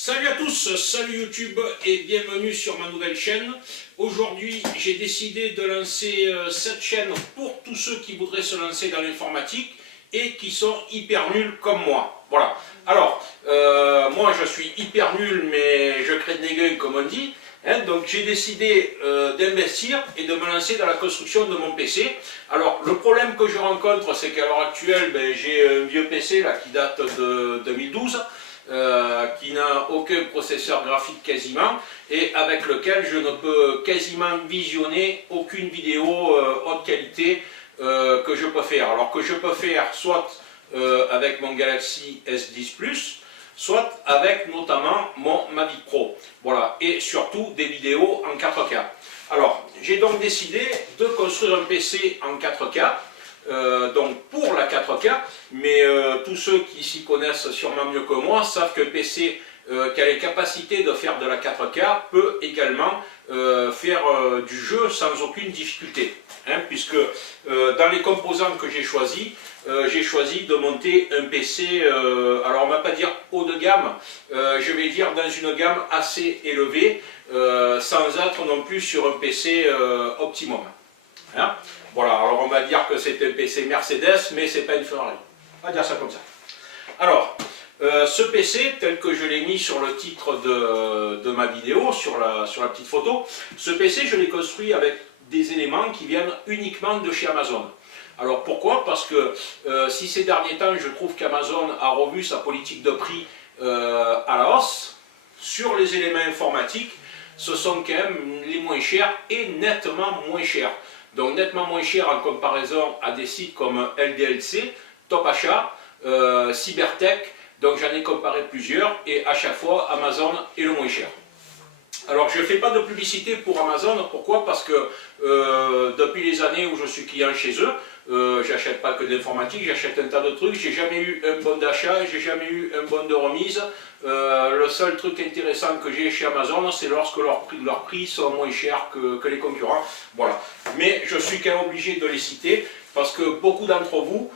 Salut à tous, salut YouTube et bienvenue sur ma nouvelle chaîne. Aujourd'hui, j'ai décidé de lancer cette chaîne pour tous ceux qui voudraient se lancer dans l'informatique et qui sont hyper nuls comme moi. Voilà. Alors, moi je suis hyper nul mais je crée des gueules comme on dit. Hein, donc j'ai décidé d'investir et de me lancer dans la construction de mon PC. Alors le problème que je rencontre, c'est qu'à l'heure actuelle, j'ai un vieux PC là, qui date de 2012. Qui n'a aucun processeur graphique quasiment et avec lequel je ne peux quasiment visionner aucune vidéo haute qualité que je peux faire. Alors que je peux faire soit avec mon Galaxy S10 Plus, soit avec notamment mon Mavic Pro. Voilà, et surtout des vidéos en 4K. Alors, j'ai donc décidé de construire un PC en 4K. Donc pour la 4K, mais tous ceux qui s'y connaissent sûrement mieux que moi savent qu'un PC qui a les capacités de faire de la 4K peut également faire du jeu sans aucune difficulté. Hein, puisque dans les composants que j'ai choisi de monter un PC, alors on ne va pas dire haut de gamme, je vais dire dans une gamme assez élevée, sans être non plus sur un PC optimum. Hein, voilà, alors on va dire que c'est un PC Mercedes, mais c'est pas une Ferrari. On va dire ça comme ça. Alors, ce PC, tel que je l'ai mis sur le titre de ma vidéo, sur la petite photo, ce PC, je l'ai construit avec des éléments qui viennent uniquement de chez Amazon. Alors pourquoi? Parce que si ces derniers temps, je trouve qu'Amazon a revu sa politique de prix à la hausse, sur les éléments informatiques, ce sont quand même les moins chers et nettement moins chers. Donc nettement moins cher en comparaison à des sites comme LDLC, Top Achat, Cybertech. Donc j'en ai comparé plusieurs et à chaque fois Amazon est le moins cher. Alors je ne fais pas de publicité pour Amazon, pourquoi? Parce que depuis les années où je suis client chez eux, j'achète pas que de l'informatique, j'achète un tas de trucs, j'ai jamais eu un bon d'achat, j'ai jamais eu un bon de remise. Le seul truc intéressant que j'ai chez Amazon, c'est lorsque leurs prix sont moins chers que les concurrents. Voilà. Mais je suis quand même obligé de les citer, parce que beaucoup d'entre vous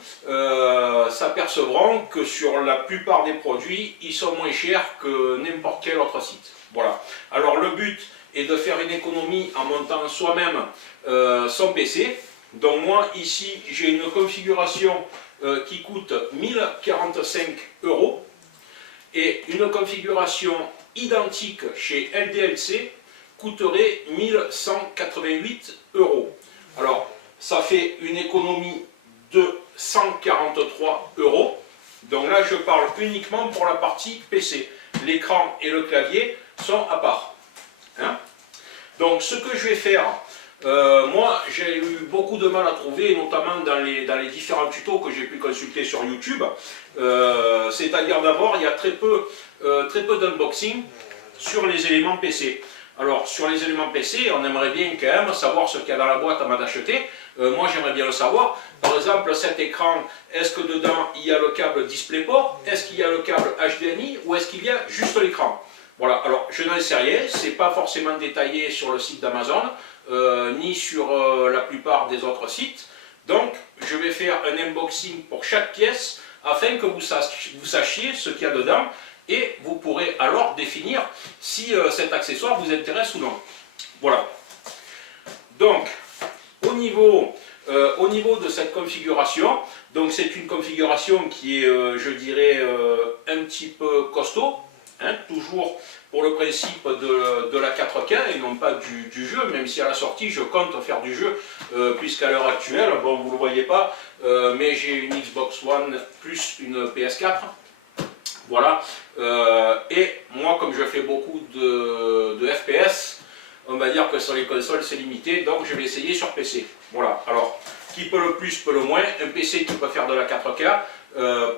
s'apercevront que sur la plupart des produits, ils sont moins chers que n'importe quel autre site. Voilà. Alors le but est de faire une économie en montant soi-même son PC. Donc moi ici j'ai une configuration qui coûte 1045 € et une configuration identique chez LDLC coûterait 1188 €. Alors ça fait une économie de 143 €. Donc là je parle uniquement pour la partie PC. L'écran et le clavier sont à part. Hein? Donc ce que je vais faire, moi j'ai eu beaucoup de mal à trouver, notamment dans les différents tutos que j'ai pu consulter sur YouTube. C'est-à-dire d'abord il y a très peu d'unboxing sur les éléments PC. Alors sur les éléments PC, on aimerait bien quand même savoir ce qu'il y a dans la boîte avant d'acheter. Moi j'aimerais bien le savoir. Par exemple cet écran, est-ce que dedans il y a le câble DisplayPort? Est-ce qu'il y a le câble HDMI? Ou est-ce qu'il y a juste l'écran? Voilà, alors je n'en sais rien, c'est pas forcément détaillé sur le site d'Amazon, ni sur la plupart des autres sites. Donc je vais faire un unboxing pour chaque pièce afin que vous sachiez ce qu'il y a dedans et vous pourrez alors définir si cet accessoire vous intéresse ou non. Voilà. Donc au niveau de cette configuration, donc c'est une configuration qui est, je dirais, un petit peu costaud. Hein, toujours pour le principe de la 4K et non pas du jeu, même si à la sortie je compte faire du jeu, puisqu'à l'heure actuelle, bon vous ne le voyez pas, mais j'ai une Xbox One plus une PS4, voilà, et moi comme je fais beaucoup de FPS, on va dire que sur les consoles c'est limité, donc je vais essayer sur PC, voilà. Alors, qui peut le plus, peut le moins, un PC qui peut faire de la 4K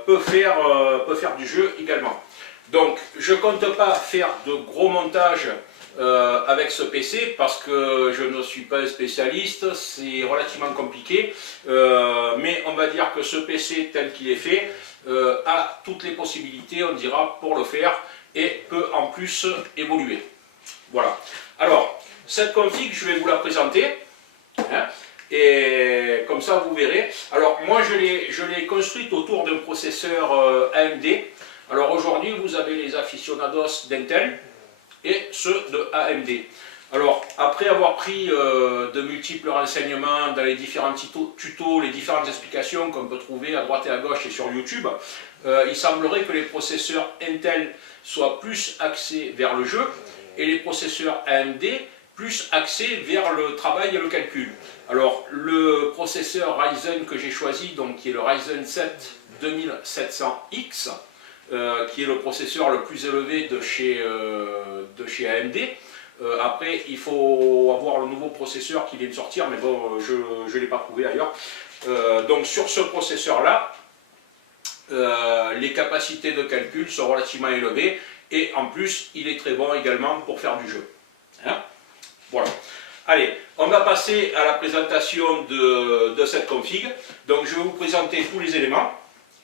peut faire du jeu également. Donc, je ne compte pas faire de gros montages avec ce PC parce que je ne suis pas un spécialiste, c'est relativement compliqué. Mais on va dire que ce PC tel qu'il est fait a toutes les possibilités, on dira, pour le faire et peut en plus évoluer. Voilà. Alors, cette config, je vais vous la présenter. Hein, et comme ça, vous verrez. Alors, moi, je l'ai construite autour d'un processeur AMD. Alors aujourd'hui, vous avez les aficionados d'Intel et ceux de AMD. Alors, après avoir pris de multiples renseignements dans les différents tutos, les différentes explications qu'on peut trouver à droite et à gauche et sur YouTube, il semblerait que les processeurs Intel soient plus axés vers le jeu et les processeurs AMD plus axés vers le travail et le calcul. Alors, le processeur Ryzen que j'ai choisi, donc, qui est le Ryzen 7 2700X, qui est le processeur le plus élevé de chez AMD. Après, il faut avoir le nouveau processeur qui vient de sortir, mais bon, je ne l'ai pas trouvé ailleurs. Donc sur ce processeur-là, les capacités de calcul sont relativement élevées et en plus, il est très bon également pour faire du jeu. Hein? Voilà. Allez, on va passer à la présentation de cette config. Donc je vais vous présenter tous les éléments.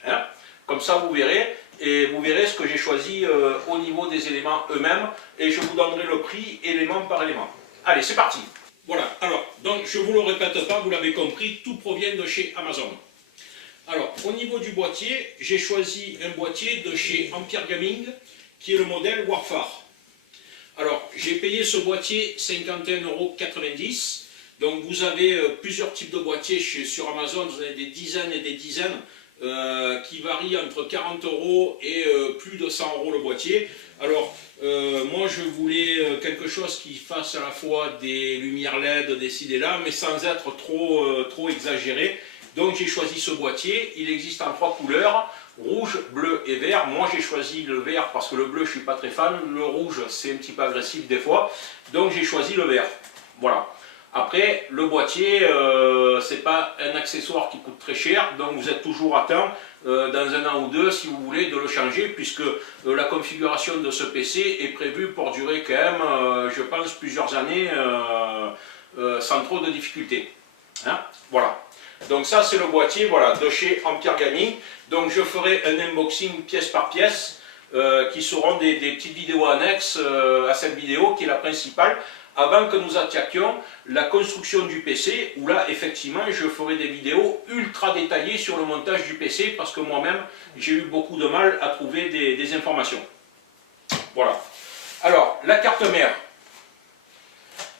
Hein? Comme ça, vous verrez. Et vous verrez ce que j'ai choisi au niveau des éléments eux-mêmes et je vous donnerai le prix élément par élément. Allez, c'est parti. Voilà, alors, donc je ne vous le répète pas, vous l'avez compris, tout provient de chez Amazon. Alors, au niveau du boîtier, j'ai choisi un boîtier de chez Empire Gaming qui est le modèle Warfare. Alors, j'ai payé ce boîtier 51,90 €. Donc vous avez plusieurs types de boîtiers sur Amazon, vous avez des dizaines et des dizaines. Qui varie entre 40 € et plus de 100 € le boîtier. Alors, moi je voulais quelque chose qui fasse à la fois des lumières LED, des ci, des là, mais sans être trop exagéré. Donc j'ai choisi ce boîtier, il existe en 3 couleurs, rouge, bleu et vert. Moi j'ai choisi le vert parce que le bleu je ne suis pas très fan, le rouge c'est un petit peu agressif des fois, donc j'ai choisi le vert. Voilà. Après, le boîtier, c'est pas un accessoire qui coûte très cher, donc vous êtes toujours à temps, dans un an ou deux, si vous voulez, de le changer, puisque la configuration de ce PC est prévue pour durer quand même, je pense, plusieurs années, sans trop de difficultés. Hein? Voilà. Donc ça, c'est le boîtier, voilà, de chez Empire Gaming. Donc je ferai un unboxing pièce par pièce, qui seront des petites vidéos annexes à cette vidéo, qui est la principale, avant que nous attaquions la construction du PC, où là, effectivement, je ferai des vidéos ultra détaillées sur le montage du PC, parce que moi-même, j'ai eu beaucoup de mal à trouver des informations. Voilà. Alors, la carte mère.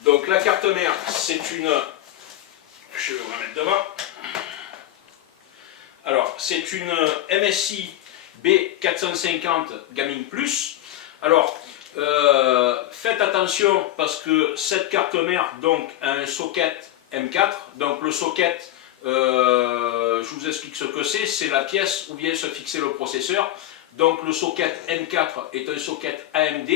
Donc, la carte mère, c'est une... Je vais vous la mettre devant. Alors, c'est une MSI B450 Gaming Plus. Alors, faites attention parce que cette carte mère donc a un socket M4. Donc le socket, je vous explique ce que c'est la pièce où vient se fixer le processeur. Donc le socket M4 est un socket AMD.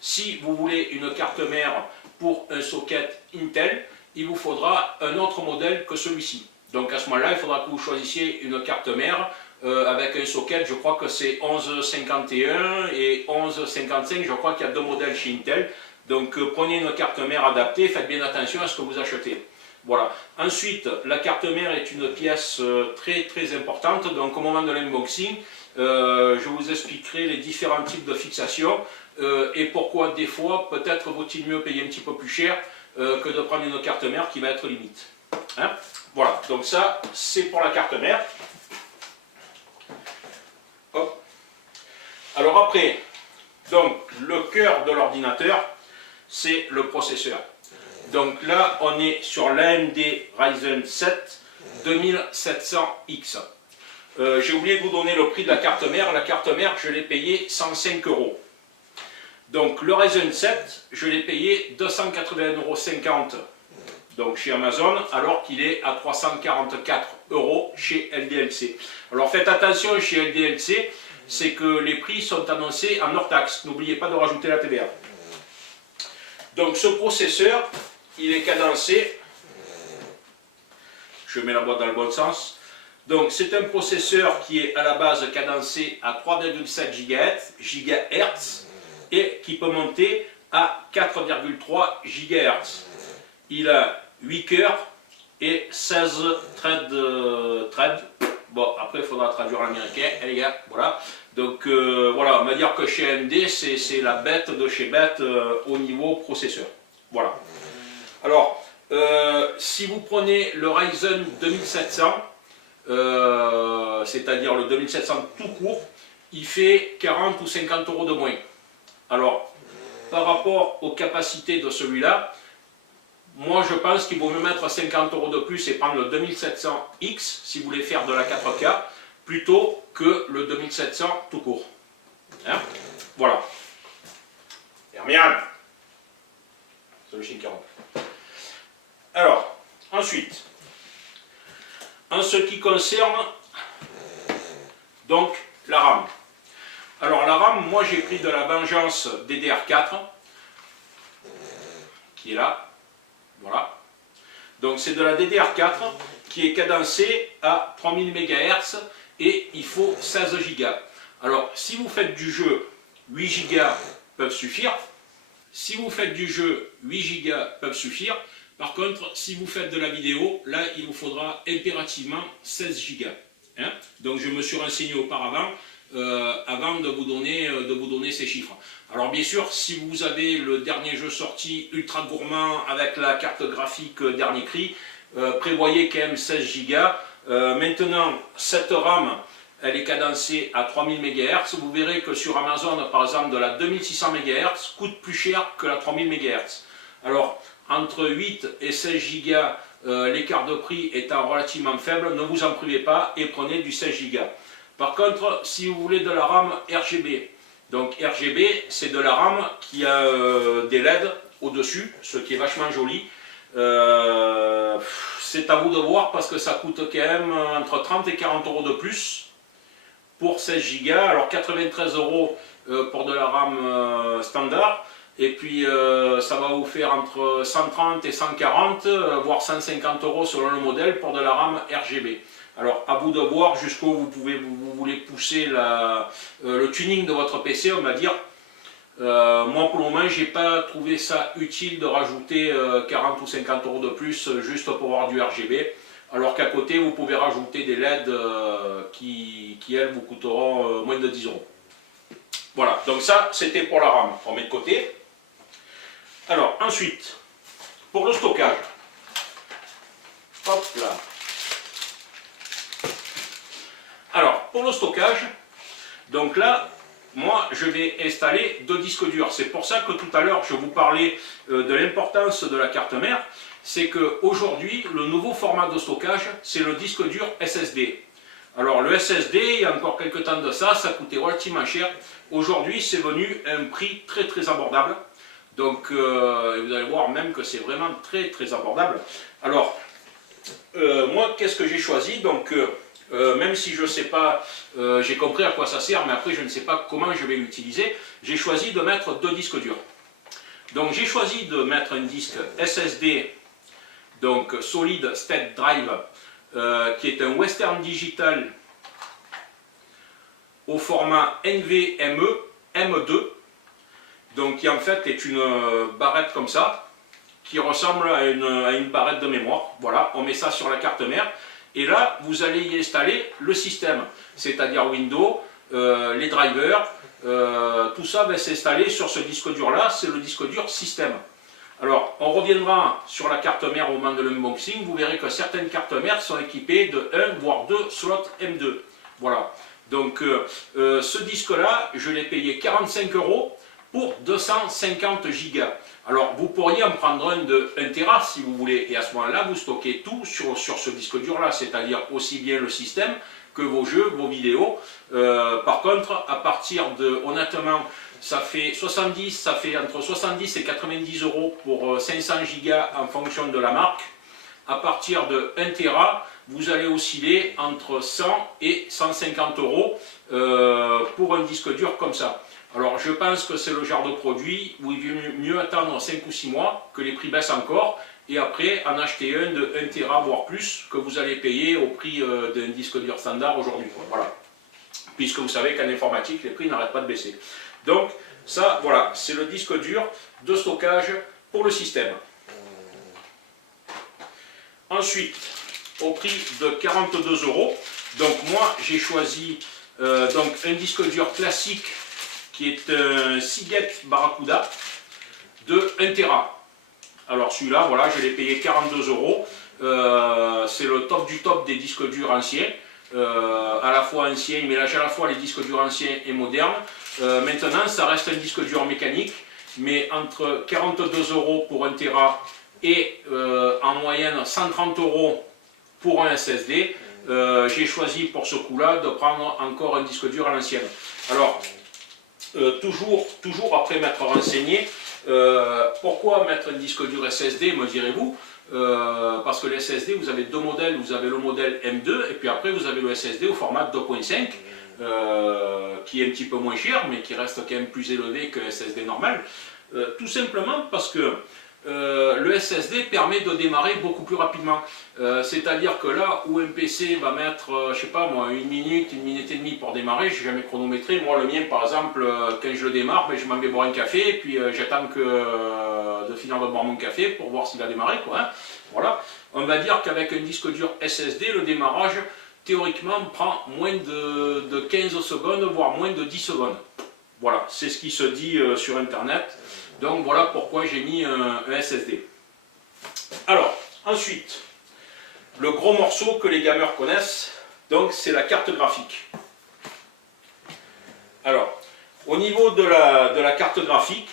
Si vous voulez une carte mère pour un socket Intel, il vous faudra un autre modèle que celui-ci. Donc à ce moment-là, il faudra que vous choisissiez une carte mère avec un socket, je crois que c'est 1151 et 1155, je crois qu'il y a deux modèles chez Intel. Donc prenez une carte mère adaptée, faites bien attention à ce que vous achetez. Voilà. Ensuite, la carte mère est une pièce très importante. Donc au moment de l'unboxing, je vous expliquerai les différents types de fixation et pourquoi des fois, peut-être vaut-il mieux payer un petit peu plus cher que de prendre une carte mère qui va être limite. Hein? Voilà, donc ça, c'est pour la carte mère. Hop. Alors après, donc le cœur de l'ordinateur, c'est le processeur. Donc là, on est sur l'AMD Ryzen 7 2700X. J'ai oublié de vous donner le prix de la carte mère. La carte mère, je l'ai payée 105 €. Donc le Ryzen 7, je l'ai payé 281,50 € donc chez Amazon, alors qu'il est à 344 € chez LDLC. Alors faites attention chez LDLC, c'est que les prix sont annoncés en hors taxe. N'oubliez pas de rajouter la TVA. Donc ce processeur, il est cadencé. Je mets la boîte dans le bon sens. Donc c'est un processeur qui est à la base cadencé à 3,7 GHz et qui peut monter à 4,3 GHz. Il a 8 cœurs et 16 threads. Bon, après il faudra traduire en américain, les gars, voilà. Donc voilà, on va dire que chez AMD, c'est la bête de chez bête au niveau processeur. Voilà. Alors, si vous prenez le Ryzen 2700, c'est-à-dire le 2700 tout court, il fait 40 ou 50 euros de moins. Alors, par rapport aux capacités de celui-là, moi je pense qu'il vaut mieux mettre 50 euros de plus et prendre le 2700X si vous voulez faire de la 4K, plutôt que le 2700 tout court. Hein? Voilà. Hermione, celui-ci 40. Alors, ensuite, en ce qui concerne donc la RAM. Alors la RAM, moi j'ai pris de la Vengeance DDR4, qui est là, voilà. Donc c'est de la DDR4 qui est cadencée à 3000 MHz et il faut 16 Go. Alors si vous faites du jeu, 8 Go peuvent suffire. Si vous faites du jeu, 8 Go peuvent suffire. Par contre, si vous faites de la vidéo, là il vous faudra impérativement 16 Go. Hein? Donc je me suis renseigné auparavant avant de vous donner ces chiffres. Alors bien sûr, si vous avez le dernier jeu sorti ultra gourmand avec la carte graphique dernier cri, prévoyez quand même 16 Go. Maintenant, cette RAM, elle est cadencée à 3000 MHz. Vous verrez que sur Amazon, par exemple, de la 2600 MHz coûte plus cher que la 3000 MHz. Alors, entre 8 et 16 Go, l'écart de prix étant relativement faible, ne vous en privez pas et prenez du 16 Go. Par contre, si vous voulez de la RAM RGB, donc RGB, c'est de la RAM qui a des LED au-dessus, ce qui est vachement joli. C'est à vous de voir parce que ça coûte quand même entre 30 et 40 euros de plus pour 16 Go. Alors 93 euros pour de la RAM standard. Et puis ça va vous faire entre 130 et 140, voire 150 euros selon le modèle pour de la RAM RGB. Alors à vous de voir jusqu'où vous voulez pousser le tuning de votre PC, on va dire. Moi pour le moment, j'ai pas trouvé ça utile de rajouter 40 ou 50 euros de plus juste pour avoir du RGB. Alors qu'à côté, vous pouvez rajouter des LED qui elles, vous coûteront moins de 10 euros. Voilà, donc ça, c'était pour la RAM. On met de côté. Alors, ensuite, pour le stockage. Hop là. Alors, pour le stockage, donc là, moi, je vais installer 2 disques durs. C'est pour ça que tout à l'heure, je vous parlais de l'importance de la carte mère. C'est qu'aujourd'hui, le nouveau format de stockage, c'est le disque dur SSD. Alors, le SSD, il y a encore quelques temps de ça, ça coûtait relativement cher. Aujourd'hui, c'est venu à un prix très très abordable. Donc, vous allez voir même que c'est vraiment très très abordable. Alors, moi, qu'est-ce que j'ai choisi? Donc, même si je ne sais pas, j'ai compris à quoi ça sert, mais après je ne sais pas comment je vais l'utiliser, j'ai choisi de mettre 2 disques durs. Donc j'ai choisi de mettre un disque SSD, donc Solid State Drive, qui est un Western Digital au format NVMe M2, donc qui en fait est une barrette comme ça, qui ressemble à une barrette de mémoire. Voilà, on met ça sur la carte mère. Et là, vous allez y installer le système, c'est-à-dire Windows, les drivers, tout ça va s'installer sur ce disque dur-là, c'est le disque dur système. Alors, on reviendra sur la carte mère au moment de l'unboxing, vous verrez que certaines cartes mères sont équipées de 1 voire 2 slots M2. Voilà, donc ce disque-là, je l'ai payé 45 € pour 250 Go. Alors, vous pourriez en prendre un de 1 Tera si vous voulez, et à ce moment-là, vous stockez tout sur ce disque dur-là, c'est-à-dire aussi bien le système que vos jeux, vos vidéos. Par contre, à partir de, honnêtement, ça fait entre 70 et 90 € pour 500 Go en fonction de la marque. À partir de 1 Tera, vous allez osciller entre 100 et 150 € pour un disque dur comme ça. Alors je pense que c'est le genre de produit où il vaut mieux attendre 5 ou 6 mois, que les prix baissent encore, et après en acheter un de 1 Tera voire plus, que vous allez payer au prix d'un disque dur standard aujourd'hui. Voilà. Puisque vous savez qu'en informatique, les prix n'arrêtent pas de baisser. Donc ça, voilà, c'est le disque dur de stockage pour le système. Ensuite, au prix de 42 €, donc moi j'ai choisi donc un disque dur classique qui est un Seagate Barracuda de 1 Tera. Alors celui-là, voilà, je l'ai payé 42 €. C'est le top du top des disques durs anciens. à la fois ancien, il mélange à la fois les disques durs anciens et modernes. Maintenant, ça reste un disque dur mécanique, mais entre 42 € pour 1 Tera et en moyenne 130 € pour un SSD, j'ai choisi pour ce coup-là de prendre encore un disque dur à l'ancienne. Alors, toujours après m'être renseigné, pourquoi mettre un disque dur SSD, me direz-vous? Parce que les SSD, vous avez deux modèles, vous avez le modèle M2 et puis après vous avez le SSD au format 2.5 qui est un petit peu moins cher mais qui reste quand même plus élevé que le SSD normal, tout simplement parce que le SSD permet de démarrer beaucoup plus rapidement. C'est-à-dire que là où un PC va mettre, je sais pas moi, une minute et demie pour démarrer, je n'ai jamais chronométré. Moi, le mien, par exemple, quand je le démarre, ben, je m'en vais boire un café, et puis j'attends de finir de boire mon café pour voir s'il a démarré, quoi, hein. Voilà. On va dire qu'avec un disque dur SSD, le démarrage, théoriquement, prend moins de 15 secondes, voire moins de 10 secondes. Voilà, c'est ce qui se dit sur Internet. Donc voilà pourquoi j'ai mis un SSD. Alors, ensuite, le gros morceau que les gamers connaissent, donc c'est la carte graphique. Alors, au niveau de la carte graphique,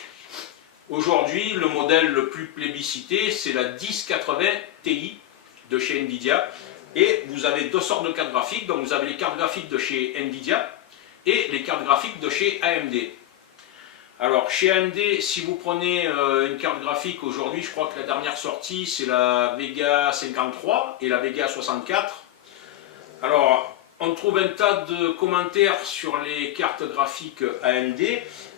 aujourd'hui, le modèle le plus plébiscité, c'est la 1080 Ti de chez Nvidia. Et vous avez deux sortes de cartes graphiques. Donc vous avez les cartes graphiques de chez Nvidia et les cartes graphiques de chez AMD. Alors chez AMD, si vous prenez une carte graphique aujourd'hui, je crois que la dernière sortie c'est la Vega 53 et la Vega 64. Alors on trouve un tas de commentaires sur les cartes graphiques AMD.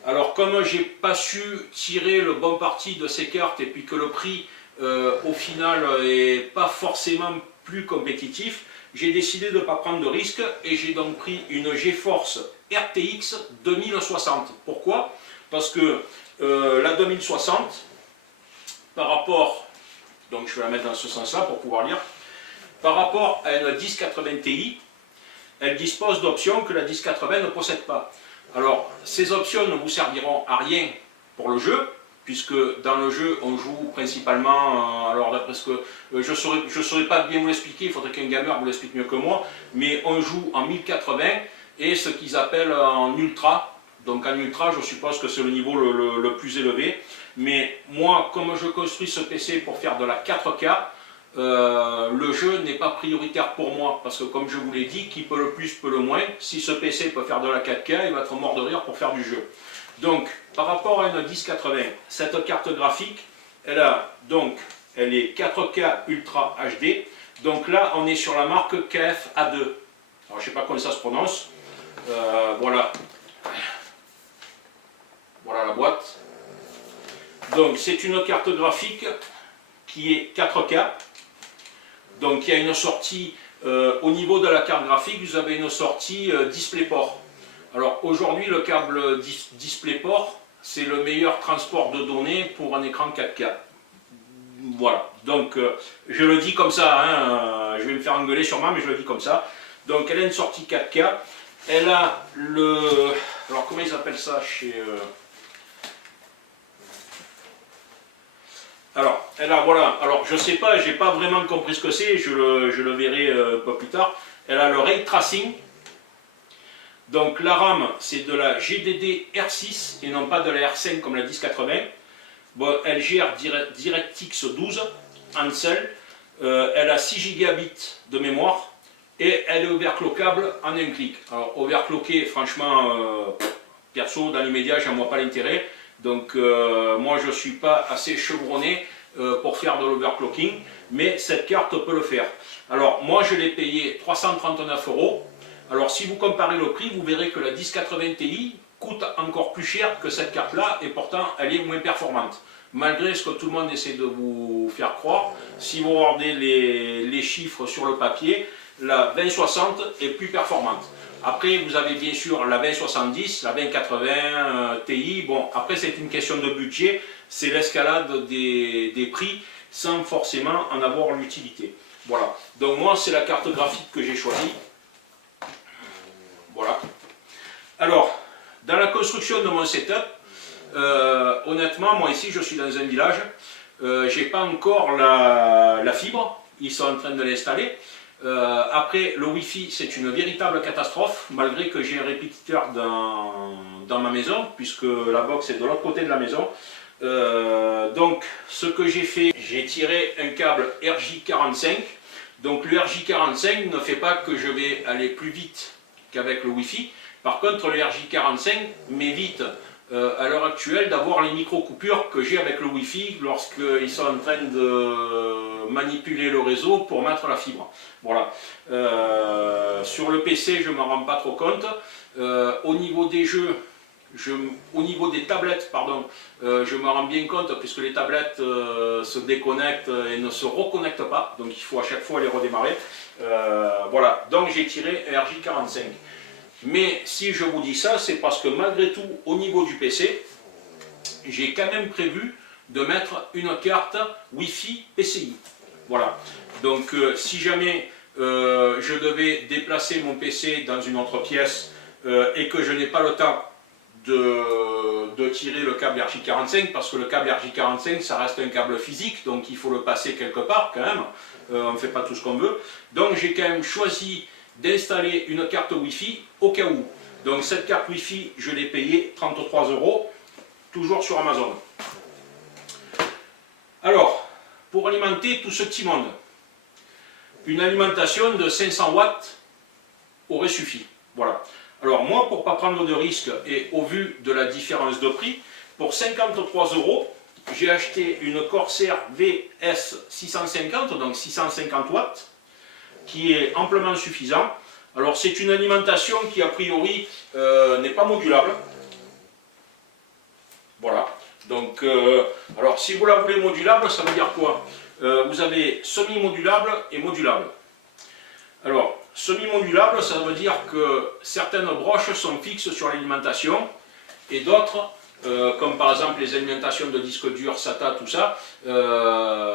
Alors comme j'ai pas su tirer le bon parti de ces cartes et puis que le prix au final est pas forcément plus compétitif, j'ai décidé de ne pas prendre de risque et j'ai donc pris une GeForce RTX 2060. Pourquoi ? Parce que la 2060, par rapport, donc je vais la mettre dans ce sens-là pour pouvoir lire, par rapport à une 1080 Ti, elle dispose d'options que la 1080 ne possède pas. Alors, ces options ne vous serviront à rien pour le jeu, puisque dans le jeu, on joue principalement, alors d'après ce que je ne saurais pas bien vous l'expliquer, il faudrait qu'un gamer vous l'explique mieux que moi, mais on joue en 1080 et ce qu'ils appellent en ultra. Donc en ultra, je suppose que c'est le niveau le plus élevé. Mais moi, comme je construis ce PC pour faire de la 4K, le jeu n'est pas prioritaire pour moi. Parce que comme je vous l'ai dit, qui peut le plus, peut le moins. Si ce PC peut faire de la 4K, il va être mort de rire pour faire du jeu. Donc, par rapport à une 1080, cette carte graphique, elle est 4K Ultra HD. Donc là, on est sur la marque KF A2. Alors, je ne sais pas comment ça se prononce. Voilà. Voilà la boîte. Donc, c'est une carte graphique qui est 4K. Donc, il y a une sortie, au niveau de la carte graphique, vous avez une sortie DisplayPort. Alors aujourd'hui, le câble DisplayPort, c'est le meilleur transport de données pour un écran 4K. Voilà, donc je le dis comme ça, hein, je vais me faire engueuler sûrement, mais je le dis comme ça. Donc elle a une sortie 4K, elle a le... Alors comment ils appellent ça chez... Alors, elle a, voilà, alors je sais pas, j'ai pas vraiment compris ce que c'est, je le verrai un peu plus tard. Elle a le Ray Tracing. Donc la RAM, c'est de la GDD R6 et non pas de la R5 comme la 1080. Bon, elle gère DirectX 12 Ansel. Elle a 6 gigabits de mémoire et elle est overclockable en un clic. Alors overclocker, franchement, perso, dans l'immédiat, j'en vois pas l'intérêt. Donc moi, je ne suis pas assez chevronné pour faire de l'overclocking, mais cette carte peut le faire. Alors moi, je l'ai payé 339 €. Alors si vous comparez le prix, vous verrez que la 1080 Ti coûte encore plus cher que cette carte-là et pourtant elle est moins performante. Malgré ce que tout le monde essaie de vous faire croire, si vous regardez les chiffres sur le papier, la 2060 est plus performante. Après vous avez bien sûr la 2070, la 2080 Ti, bon après c'est une question de budget, c'est l'escalade des prix sans forcément en avoir l'utilité. Voilà, donc moi c'est la carte graphique que j'ai choisie. Voilà. Alors, dans la construction de mon setup, honnêtement, moi ici je suis dans un village, j'ai pas encore la fibre, ils sont en train de l'installer. Après, le Wi-Fi, c'est une véritable catastrophe, malgré que j'ai un répétiteur dans ma maison, puisque la box est de l'autre côté de la maison. Donc, ce que j'ai fait, j'ai tiré un câble RJ45. Donc, le RJ45 ne fait pas que je vais aller plus vite qu'avec le Wi-Fi. Par contre, le RJ45 m'évite à l'heure actuelle d'avoir les micro-coupures que j'ai avec le Wi-Fi lorsqu'ils sont en train de manipuler le réseau pour mettre la fibre. Voilà. Sur le PC, je ne m'en rends pas trop compte. Au niveau des jeux, au niveau des tablettes, pardon, je me rends bien compte puisque les tablettes se déconnectent et ne se reconnectent pas. Donc il faut à chaque fois les redémarrer. Voilà. Donc j'ai tiré un RJ45. Mais si je vous dis ça, c'est parce que malgré tout, au niveau du PC, j'ai quand même prévu de mettre une carte Wi-Fi PCI. Voilà. Donc si jamais je devais déplacer mon PC dans une autre pièce et que je n'ai pas le temps de tirer le câble RJ45, parce que le câble RJ45, ça reste un câble physique, donc il faut le passer quelque part quand même. On ne fait pas tout ce qu'on veut. Donc j'ai quand même choisi d'installer une carte Wi-Fi au cas où. Donc cette carte Wi-Fi, je l'ai payée 33 €, toujours sur Amazon. Alors, pour alimenter tout ce petit monde, une alimentation de 500 watts aurait suffi. Voilà. Alors moi, pour ne pas prendre de risque et au vu de la différence de prix, pour 53 €, j'ai acheté une Corsair VS 650, donc 650 watts, qui est amplement suffisant. Alors c'est une alimentation qui a priori n'est pas modulable. Voilà. Donc, alors si vous la voulez modulable, ça veut dire quoi? Vous avez semi-modulable et modulable. Alors, semi-modulable, ça veut dire que certaines broches sont fixes sur l'alimentation et d'autres, comme par exemple les alimentations de disques durs, SATA, tout ça,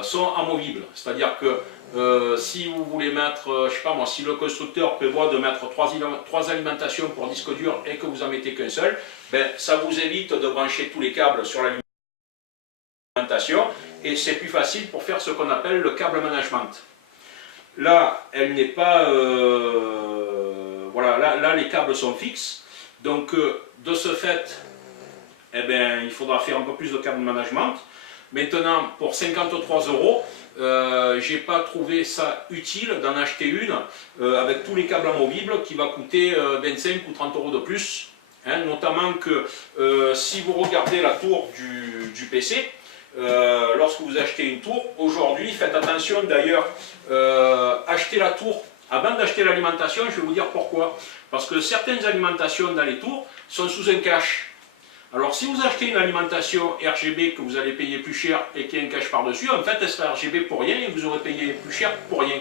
sont amovibles. C'est-à-dire que si vous voulez mettre, je sais pas moi, si le constructeur prévoit de mettre trois alimentations pour disque dur et que vous en mettez qu'un seul, ben, ça vous évite de brancher tous les câbles sur l'alimentation et c'est plus facile pour faire ce qu'on appelle le câble management. Là, elle n'est pas... voilà, là, les câbles sont fixes. Donc, de ce fait, eh ben, il faudra faire un peu plus de câble management. Maintenant, pour 53 €, je n'ai pas trouvé ça utile d'en acheter une avec tous les câbles amovibles qui va coûter 25 ou 30 € de plus. Hein, notamment que si vous regardez la tour du PC, lorsque vous achetez une tour, aujourd'hui, faites attention d'ailleurs, achetez la tour avant d'acheter l'alimentation. Je vais vous dire pourquoi. Parce que certaines alimentations dans les tours sont sous un cache. Alors si vous achetez une alimentation RGB que vous allez payer plus cher et qu'il y a un cache par-dessus, en fait elle sera RGB pour rien et vous aurez payé plus cher pour rien.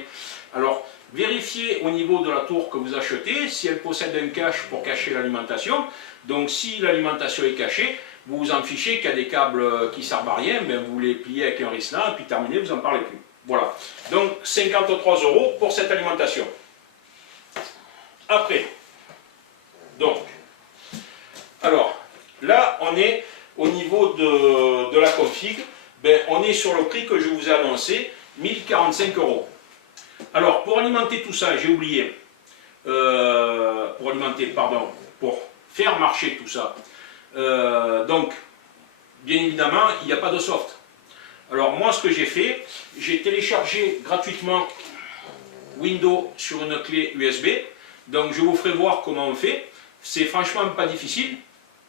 Alors vérifiez au niveau de la tour que vous achetez si elle possède un cache pour cacher l'alimentation. Donc si l'alimentation est cachée, vous vous en fichez qu'il y a des câbles qui ne servent à rien, ben vous les pliez avec un risselant et puis terminé, vous n'en parlez plus. Voilà. Donc 53 € pour cette alimentation. Après, donc, alors, là, on est au niveau de la config, ben, on est sur le prix que je vous ai annoncé, 1045 €. Alors, pour alimenter tout ça, j'ai oublié, pour faire marcher tout ça, donc, bien évidemment, il n'y a pas de soft. Alors, moi, ce que j'ai fait, j'ai téléchargé gratuitement Windows sur une clé USB, donc je vous ferai voir comment on fait. C'est franchement pas difficile.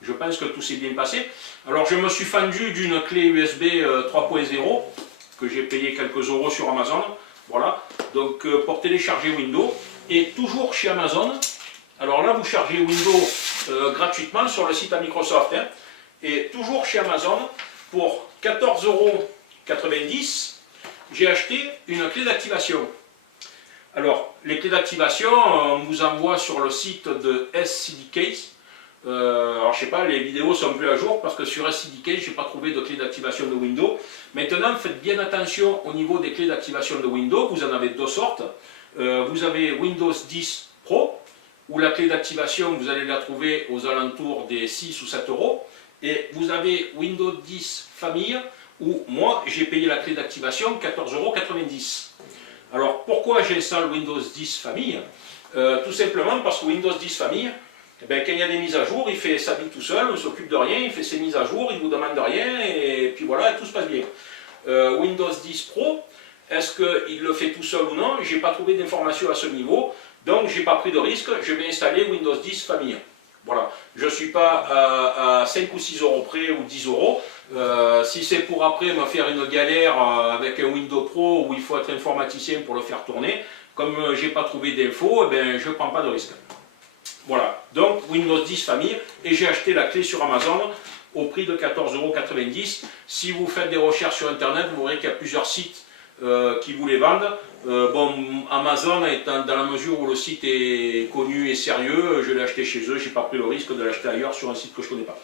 Je pense que tout s'est bien passé. Alors je me suis fendu d'une clé USB 3.0 que j'ai payé quelques euros sur Amazon. Voilà. Donc pour télécharger Windows. Et toujours chez Amazon. Alors là vous chargez Windows gratuitement sur le site à Microsoft. Hein. Et toujours chez Amazon pour 14,90 €, j'ai acheté une clé d'activation. Alors les clés d'activation, on vous envoie sur le site de SCDK. Alors je sais pas, les vidéos sont plus à jour parce que sur SCDK, je n'ai pas trouvé de clé d'activation de Windows. Maintenant, faites bien attention au niveau des clés d'activation de Windows. Vous en avez deux sortes. Vous avez Windows 10 Pro, où la clé d'activation, vous allez la trouver aux alentours des 6 ou 7 €. Et vous avez Windows 10 Famille, où moi, j'ai payé la clé d'activation 14,90 €. Alors pourquoi j'installe Windows 10 Famille? Tout simplement parce que Windows 10 Famille, eh bien, quand il y a des mises à jour, il fait sa vie tout seul, il ne s'occupe de rien, il fait ses mises à jour, il ne vous demande rien, et puis voilà, tout se passe bien. Windows 10 Pro, est-ce qu'il le fait tout seul ou non? Je n'ai pas trouvé d'informations à ce niveau, donc je n'ai pas pris de risque, je vais installer Windows 10 Famille. Voilà, je ne suis pas à 5 ou 6 euros près ou 10 euros. Si c'est pour après me faire une galère avec un Windows Pro où il faut être informaticien pour le faire tourner, comme je n'ai pas trouvé d'infos, eh ben, je ne prends pas de risque. Voilà, donc Windows 10 Famille, et j'ai acheté la clé sur Amazon au prix de 14,90 €. Si vous faites des recherches sur Internet, vous verrez qu'il y a plusieurs sites qui vous les vendent. Bon, Amazon, étant dans la mesure où le site est connu et sérieux, je l'ai acheté chez eux, je n'ai pas pris le risque de l'acheter ailleurs sur un site que je ne connais pas.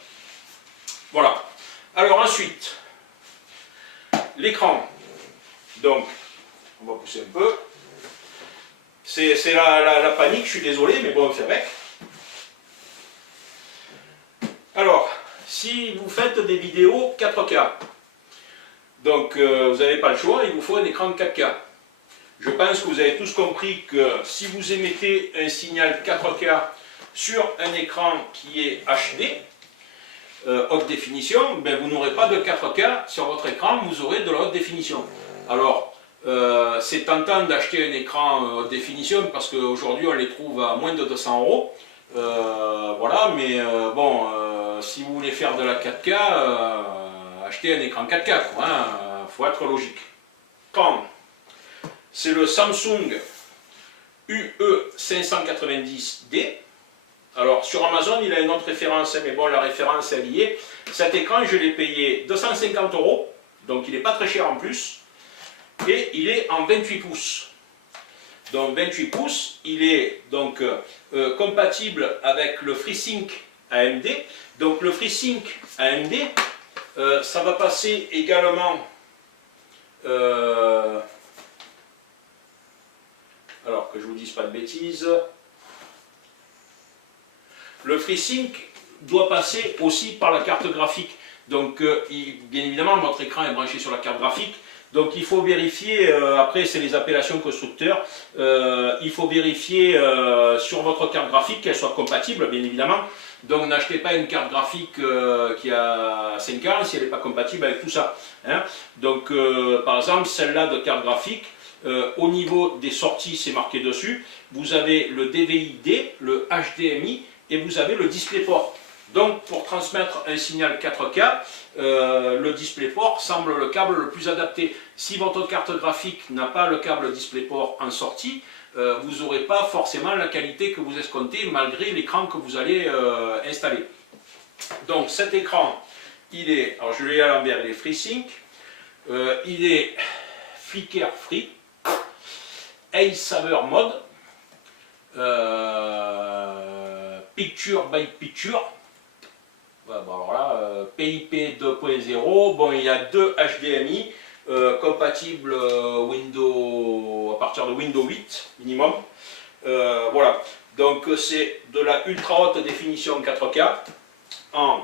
Voilà. Alors ensuite, l'écran. Donc, on va pousser un peu. C'est la panique, je suis désolé, mais bon, on fait avec. Alors, si vous faites des vidéos 4K, donc vous n'avez pas le choix, il vous faut un écran 4K. Je pense que vous avez tous compris que si vous émettez un signal 4K sur un écran qui est HD, haute définition, ben vous n'aurez pas de 4K sur votre écran, vous aurez de la haute définition. Alors, c'est tentant d'acheter un écran haute définition parce qu'aujourd'hui on les trouve à moins de 200 €. Voilà, mais bon, si vous voulez faire de la 4K, achetez un écran 4K, faut être logique. C'est le Samsung UE590D. Alors sur Amazon, il a une autre référence, mais bon, la référence est liée. Cet écran, je l'ai payé 250 €, donc il n'est pas très cher en plus. Et il est en 28 pouces. Donc 28 pouces, il est donc compatible avec le FreeSync AMD. Donc le FreeSync AMD, ça va passer également... alors que je ne vous dise pas de bêtises, le FreeSync doit passer aussi par la carte graphique. Donc bien évidemment votre écran est branché sur la carte graphique, donc il faut vérifier, après c'est les appellations constructeurs, il faut vérifier sur votre carte graphique qu'elle soit compatible bien évidemment. Donc n'achetez pas une carte graphique qui a 5 ans si elle n'est pas compatible avec tout ça. Hein. Donc par exemple celle-là de carte graphique, au niveau des sorties c'est marqué dessus, vous avez le DVI-D, le HDMI et vous avez le DisplayPort. Donc pour transmettre un signal 4K, le DisplayPort semble le câble le plus adapté. Si votre carte graphique n'a pas le câble DisplayPort en sortie, vous n'aurez pas forcément la qualité que vous escomptez malgré l'écran que vous allez installer. Donc cet écran, il est, alors je l'ai à l'envers, il est FreeSync, il est Flicker Free, Ace Saver Mode, Picture by Picture. Ouais, bon alors là, PIP 2.0, bon il y a deux HDMI compatibles Windows à partir de Windows 8 minimum. Voilà, donc c'est de la ultra haute définition 4K en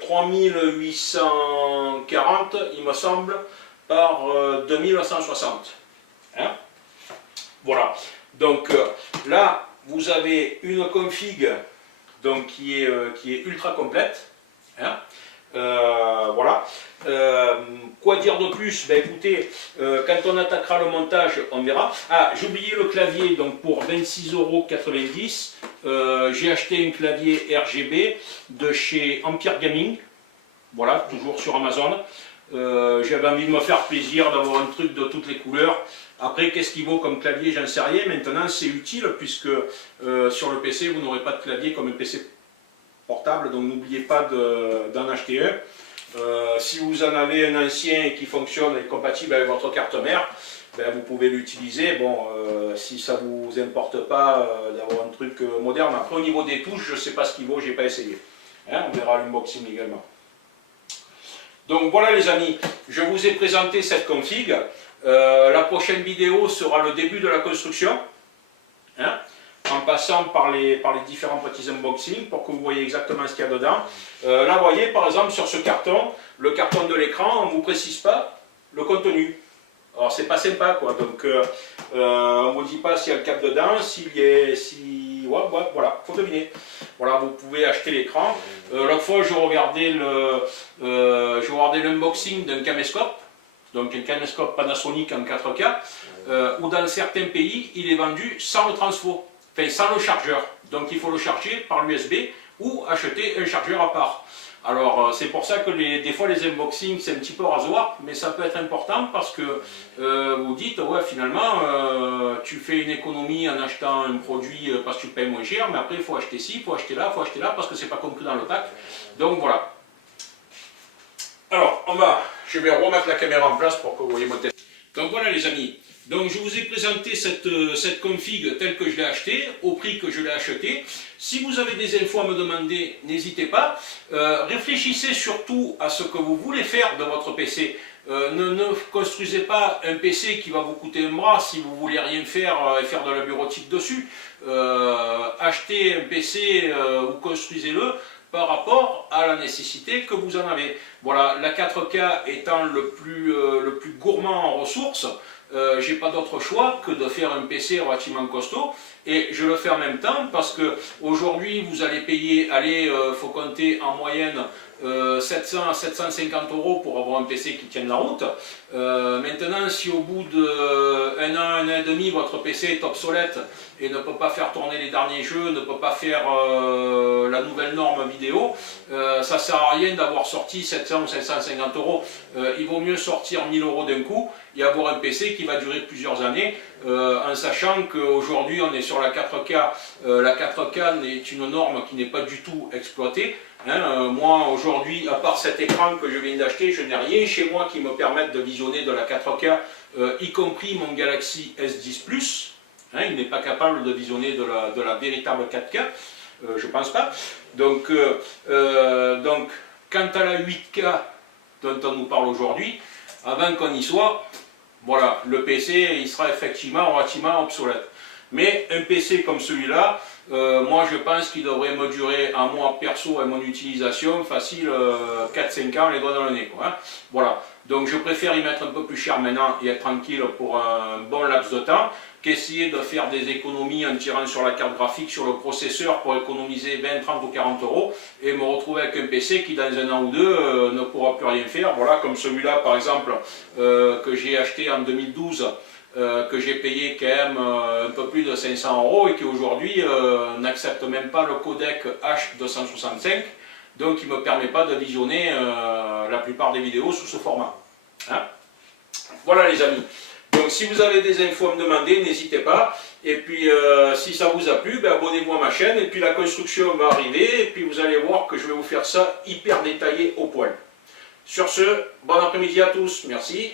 3840 il me semble par 2160. Hein, voilà, donc là vous avez une config donc qui est ultra complète. Hein. Voilà. Quoi dire de plus? Ben écoutez, quand on attaquera le montage, on verra. Ah, j'ai oublié le clavier, donc pour 26,90 €, j'ai acheté un clavier RGB de chez Empire Gaming. Voilà, toujours sur Amazon. J'avais envie de me faire plaisir, d'avoir un truc de toutes les couleurs. Après, qu'est-ce qu'il vaut comme clavier, j'en sais rien. Maintenant, c'est utile puisque sur le PC, vous n'aurez pas de clavier comme un PC portable. Donc, n'oubliez pas d'en acheter un. Si vous en avez un ancien qui fonctionne et compatible avec votre carte mère, ben, vous pouvez l'utiliser. Bon, si ça ne vous importe pas d'avoir un truc moderne. Après, au niveau des touches, je ne sais pas ce qu'il vaut, je n'ai pas essayé. Hein, on verra l'unboxing également. Donc voilà les amis, je vous ai présenté cette config. La prochaine vidéo sera le début de la construction, hein, en passant par les différents petits unboxings pour que vous voyez exactement ce qu'il y a dedans. Là vous voyez par exemple sur ce carton, le carton de l'écran, on ne vous précise pas le contenu. Alors c'est pas sympa quoi, donc on vous dit pas s'il y a le câble dedans, ouais, voilà, faut deviner. Voilà, vous pouvez acheter l'écran. L'autre fois je regardais l'unboxing d'un caméscope, donc un caméscope Panasonic en 4K, où dans certains pays il est vendu sans le transfo, enfin sans le chargeur. Donc il faut le charger par l'USB ou acheter un chargeur à part. Alors c'est pour ça que des fois les unboxings c'est un petit peu rasoir, mais ça peut être important parce que vous dites ouais finalement tu fais une économie en achetant un produit parce que tu payes moins cher, mais après il faut acheter ci, il faut acheter là parce que c'est pas compris dans le pack. Donc voilà. Alors je vais remettre la caméra en place pour que vous voyez mon test. Donc voilà les amis. Donc je vous ai présenté cette config telle que je l'ai achetée, au prix que je l'ai acheté. Si vous avez des infos à me demander, n'hésitez pas. Réfléchissez surtout à ce que vous voulez faire de votre PC. Ne construisez pas un PC qui va vous coûter un bras si vous voulez rien faire et faire de la bureautique dessus. Achetez un PC ou construisez-le par rapport à la nécessité que vous en avez. Voilà, la 4K étant le plus gourmand en ressources, j'ai pas d'autre choix que de faire un PC relativement costaud, et je le fais en même temps parce que aujourd'hui vous allez payer, faut compter en moyenne 700 à 750 € pour avoir un PC qui tienne la route. Maintenant, si au bout d'un an, un an et demi, votre PC est obsolète et ne peut pas faire tourner les derniers jeux, ne peut pas faire la nouvelle norme vidéo, ça ne sert à rien d'avoir sorti 700 ou 750 €. Il vaut mieux sortir 1000 € d'un coup et avoir un PC qui va durer plusieurs années, en sachant qu'aujourd'hui on est sur la 4K. La 4K est une norme qui n'est pas du tout exploitée. Moi aujourd'hui, à part cet écran que je viens d'acheter, je n'ai rien chez moi qui me permette de visionner de la 4K, y compris mon Galaxy S10 Plus. Il n'est pas capable de visionner de la véritable 4K, je pense pas. Donc quant à la 8K dont on nous parle aujourd'hui, avant qu'on y soit, voilà, le PC il sera effectivement relativement obsolète. Mais un PC comme celui-là, moi je pense qu'il devrait me durer à moi perso et mon utilisation facile 4-5 ans les doigts dans le nez, quoi, hein. Voilà, donc je préfère y mettre un peu plus cher maintenant et être tranquille pour un bon laps de temps qu'essayer de faire des économies en tirant sur la carte graphique, sur le processeur pour économiser 20, 30 ou 40 € et me retrouver avec un PC qui dans un an ou deux ne pourra plus rien faire. Voilà, comme celui-là par exemple que j'ai acheté en 2012. Que j'ai payé quand même un peu plus de 500 € et qui aujourd'hui n'accepte même pas le codec H265, donc il ne me permet pas de visionner la plupart des vidéos sous ce format. Hein? Voilà les amis, donc si vous avez des infos à me demander, n'hésitez pas, et puis si ça vous a plu, abonnez-vous à ma chaîne, et puis la construction va arriver, et puis vous allez voir que je vais vous faire ça hyper détaillé au poil. Sur ce, bon après-midi à tous, merci.